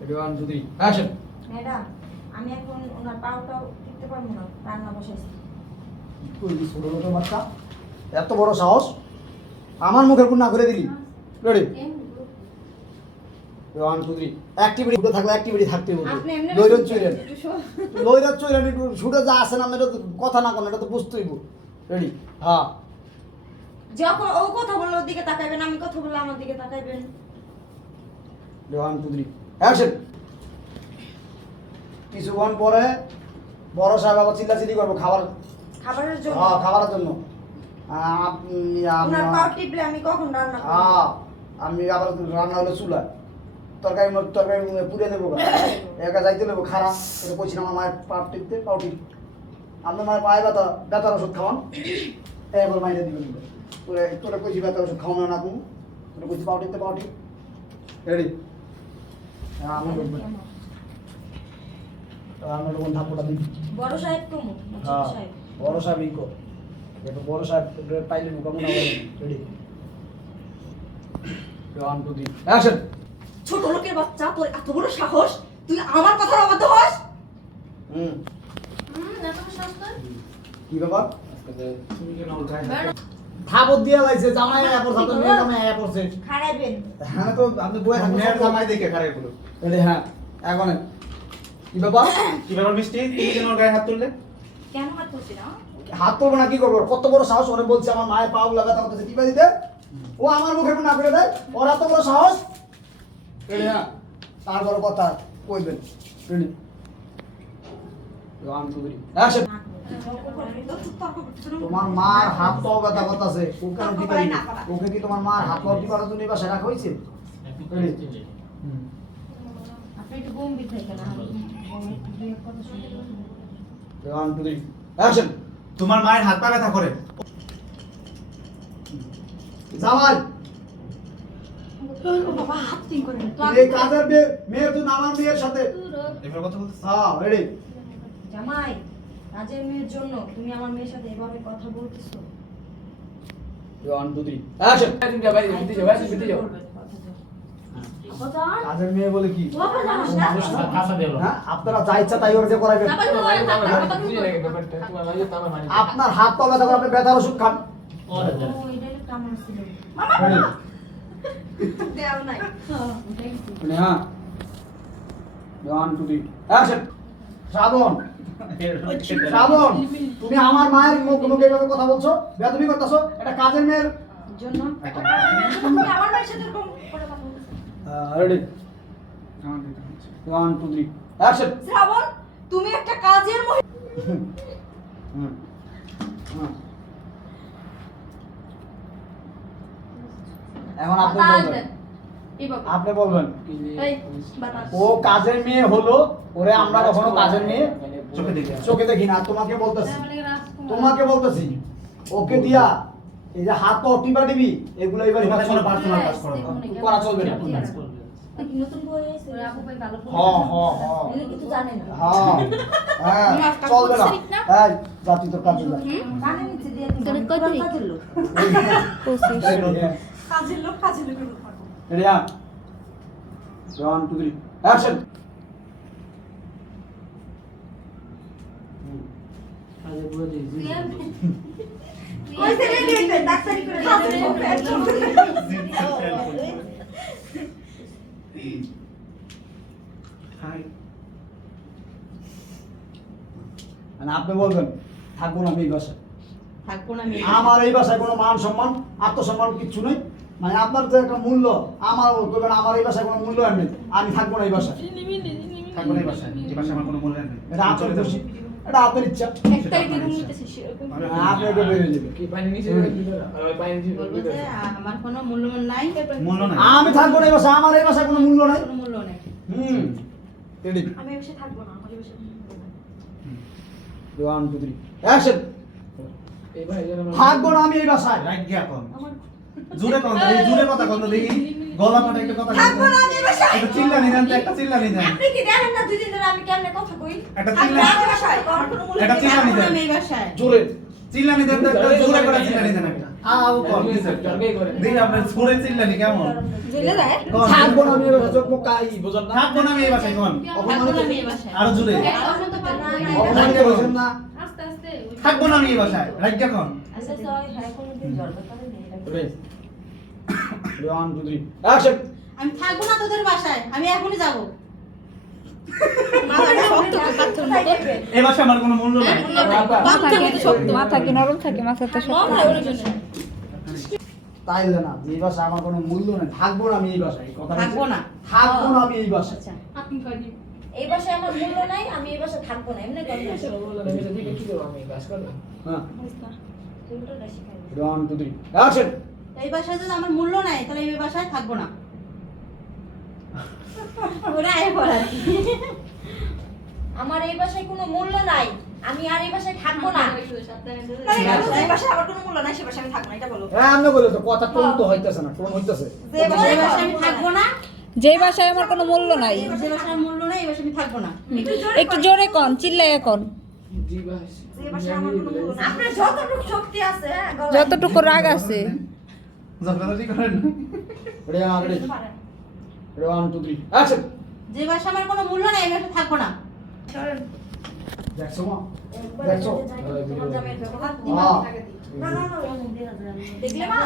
One two three action madam আমি এখন ওনার টিকতে পারব না রান্না বসাইছি। তুই ছোট ছোট বাচ্চা? এত বড় সাহস? আমার মুখের কোন না করে দিলি। রেডি। টু থ্রি অ্যাক্টিভিটি উঠে থাকলে অ্যাক্টিভিটি থাকতে হবে লইরত চইলেন। লইরত চইলেন একটু শুটে যা আছে না এটা তো কথা না কোন এটা তো বুঝতেই রেডি। হ্যাঁ। যখন ও কথা বলল ওর দিকে তাকাইবেন আমি কথা বললাম আমার দিকে তাকাইবেন। ওয়ান টু থ্রি অ্যাকশন কিছুক্ষণ পরে বড় সাহেব আবার চিল্লাচিল্লি করব খাবার। খাবারের জন্য? হ্যাঁ খাবারের জন্য। আহ, আপনি ওনার আমরা- পাউ টিপলে আমি কখন রান্না হ্যাঁ আমি আবার রান্না হলো চুলা তরকারি তরকারি পুড়ে দেবো একা যাইতে দেবো খারাপ এটা কইছিলাম আমার মায়ের পা টিপতে পাও টিপ। আপনার মায়ের পায়ে ব্যথা ব্যথার ওষুধ খাওয়ান। এবার মাইনে দিবেন। তোরা তোরা কইছি ব্যথার ওষুধ খাওয়ানো না তুমি। তোরা কইছি পাও টিপতে পাও টিপ। রেডি হ্যাঁ আমি আমি ঠাকুরটা দিই বড় সাহেব। তুমি ছোট হ্যাঁ বড় সাহেব ইকো। এটা বড় সাহেব পাইলে কেমন হবে রেডি। ওয়ান টু অ্যাকশন ছোট লোকের বাচ্চা তোর এত বড় সাহস? তুই আমার কথার অবাধ্য হস? হুম। হুম এত বড় সাহস তোর? কি ব্যাপার? ম্যাডাম, থাবত দিয়া লাইছে জামাই আয়া পড়ছে তো মেয়ে জামাই আয়া পড়ছে। খাড়াইবেন। হ্যাঁ তো আপনি বয়ে থাকবেন মেয়ের জামাই দেখে খারাপ হলো রেডি হ্যাঁ এখন। কি ব্যাপার? কি ব্যাপার মিষ্টি? তুমি কেন গায়ে হাত তুললে? কেন হাত তুলছি না হাত তুলবে না কি করব? কত বড় সাহস ওরে বলছে আমার মায়ের পাও লাগাতে করতেছে টিপা দিতে ও আমার মুখে না করে দেয় ওর এত বড় সাহস? হ্যাঁ তার বড় কথা কইবেন। রেডি। টু থ্রি অ্যাকশন তোমার মার হাত পাও ব্যথা করতেছে কি ওকে কি তোমার মার হাত পাও কি করার জন্য এবার সেটা হয়েছে তোমার মায়ের হাত পা ব্যথা করে। জামাই! এই কাজের মেয়ে মেয়ে তুই আমার মেয়ের সাথে। এবার কথা বলতে হ্যাঁ রেডি জামাই! কাজের মেয়ের জন্য তুমি আমার মেয়ের সাথে এভাবে কথা বলতেছো ওয়ান টু থ্রি অ্যাকশন তুমি যা বাইরে বিতে যাও বাইরে বিতে যাও কাজের মেয়ে বলে কি হ্যাঁ আপনারা যা ইচ্ছা তাই ওর করাবেন মানে হাত পা ব্যথা করে আপনি ব্যথার ওষুধ খান মানে হ্যাঁ শ্রাবণ শ্রাবণ তুমি আমার মায়ের মুখ মুখে এভাবে কথা বলছো বেদবি করতেছো এটা কাজের মেয়ের জন্য? আমার মেয়ের সাথে এরকম করে কথা বলতেছো। Ready? One two three action Shrabon তুমি একটা কাজের মহিলা হুম। হুম। এখন আপনি বলবেন। আপনি বলবেন। ও কাজের মেয়ে হলো ওরে আমরা কখনো কাজের মেয়ে চোখে দেখে চোখে দেখি না তোমাকে বলতেছি। তোমাকে বলতেছি ওকে দিয়া এই যে হাত পা টিপা টিপি এগুলো এবার পার্সোনাল কাজ করো করা চলবে না। নতুন বই এসে আপু ভালো হ হ হ কিছু জানে না। হ্যাঁ। হ্যাঁ চলবে না। এই জাতি তোর কাজে যা। কানে নিচে দিয়ে দিন তোরে তারিখ? কাজের লোক। কাজের লোক মানে আপনি বলবেন থাকব না আমি এই বাসায়। থাকব না আমি আমার এই বাসায় কোনো মান সম্মান আত্মসম্মান কিচ্ছু নেই। মানে আপনার তো একটা মূল্য আমার করবেন আমার এই বাসায় কোনো মূল্য নেই। আমি থাকব না এই বাসায়। থাকব না এই এই বাসায় আমার কোনো মূল্য নেই। এটা আপনার খুশি। এটা আপনার ইচ্ছা। এক তারিখে নিতেছি আমি- আপনি ওকে বেরিয়ে যাবেন কি পানি নিচে দিল না আর ওই পানি নিচে বলব আমার কোনো মূল্যমান নাই মূল্য নাই। আমি থাকব না এই বাসায় আমার এই বাসায় কোনো মূল্য নাই। কোনো মূল্য নাই। হুম। আমি এই বাসায় থাকব না আমার এই বাসায় ওয়ান টু থ্রি। অ্যাকশন। এই ভাই যেন থাকব না আমি এই আমার জোরে কথা এই জোরে কথা কোন দেখি। গলা পাটা একটা কথা একটা চিল্লানি দেন একটা চিল্লানি দেন। আপনি কি দেখেন না দুই দিন ধরে আমি কেমনে কথা কই? একটা চিল্লা- কোনো একটা চিল্লানি না দেন। জোরে। চিল্লানি দেন একটা জোরে করে চিল্লানি দেন একটা। আও কর। জন্মেই করে। দেখি আপনার ছড়ে চিল্লানি কেমন। জ্বলে যায় কোন? থাকব না আমি এবার চোখ মুখ কাই বোঝেন না? থাকব না কোন। আরও জোরে। অপমানিত বোঝেন না আস্তে আস্তে থাকব না রাজ্য কোন। আচ্ছা জয় হ্যাঁ জ্বরটা করে রে ওয়ান টু থ্রি অ্যাকশন আমি থাকব না তোদের বাসায় আমি এখনই যাব। মাথাটা শক্ত পাথর মতো এই বাসায় আমার কোনো মূল্য নাই। মাথা কিন্তু শক্ত? মাথা কি নরম থাকে? মাথাটা শক্ত। মাথা জন্য না যে এই বাসায় আমার কোনো মূল্য নেই। থাকব না আমি এই বাসায় এই কথা থাকব না। থাকব না আমি এই বাসায়। আচ্ছা। এই বাসায় আমার মূল্য নাই আমি এই বাসায় থাকব না। এমনি কথা কি আমি? হ্যাঁ। ওয়ান টু থ্রি অ্যাকশন এই বাসায় যদি আমার মূল্য নাই তাহলে এই বাসায় থাকব না। ওরা আয় পড়াচ্ছি আমার এই বাসায় কোনো মূল্য নাই আমি আর এই বাসায় থাকব না। এই বাসায় আমার কোনো মূল্য নাই সে বাসায় আমি থাকব না এটা বলো। হ্যাঁ আমি বলে তো কথা টোন তো হইতেছে না টোন হইতেছে। যে বাসায় এই বাসায় আমি থাকব না। যে বাসায় আমার কোনো মূল্য নাই। যে বাসায় মূল্য নাই এই বাসায় আমি থাকব না। একটু জোরে কন চিল্লাইয়া কন। যতটুকু হ্যাঁ, রাগ আছে হ্যাঁ যে বাসায় আমার কোনো মূল্য নাই বাসায় থাকব না দেখছ মা দেখছ হ্যাঁ দেখলে মা